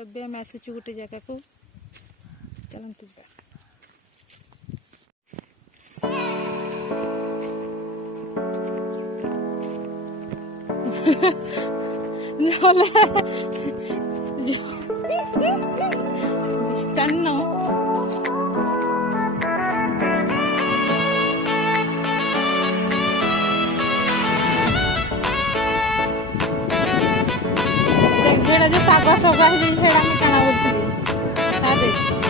ଏବେ ଆମେ ଆସିଛୁ ଗୋଟେ ଜାଗାକୁ, ଚାଲନ୍ତୁ ଯିବା। ମିଷ୍ଟାନ୍ନ जो ଶାଗ ସବା ହେଇଛି ସେଇଟା ଆମେ କାଣା କରୁଥିଲି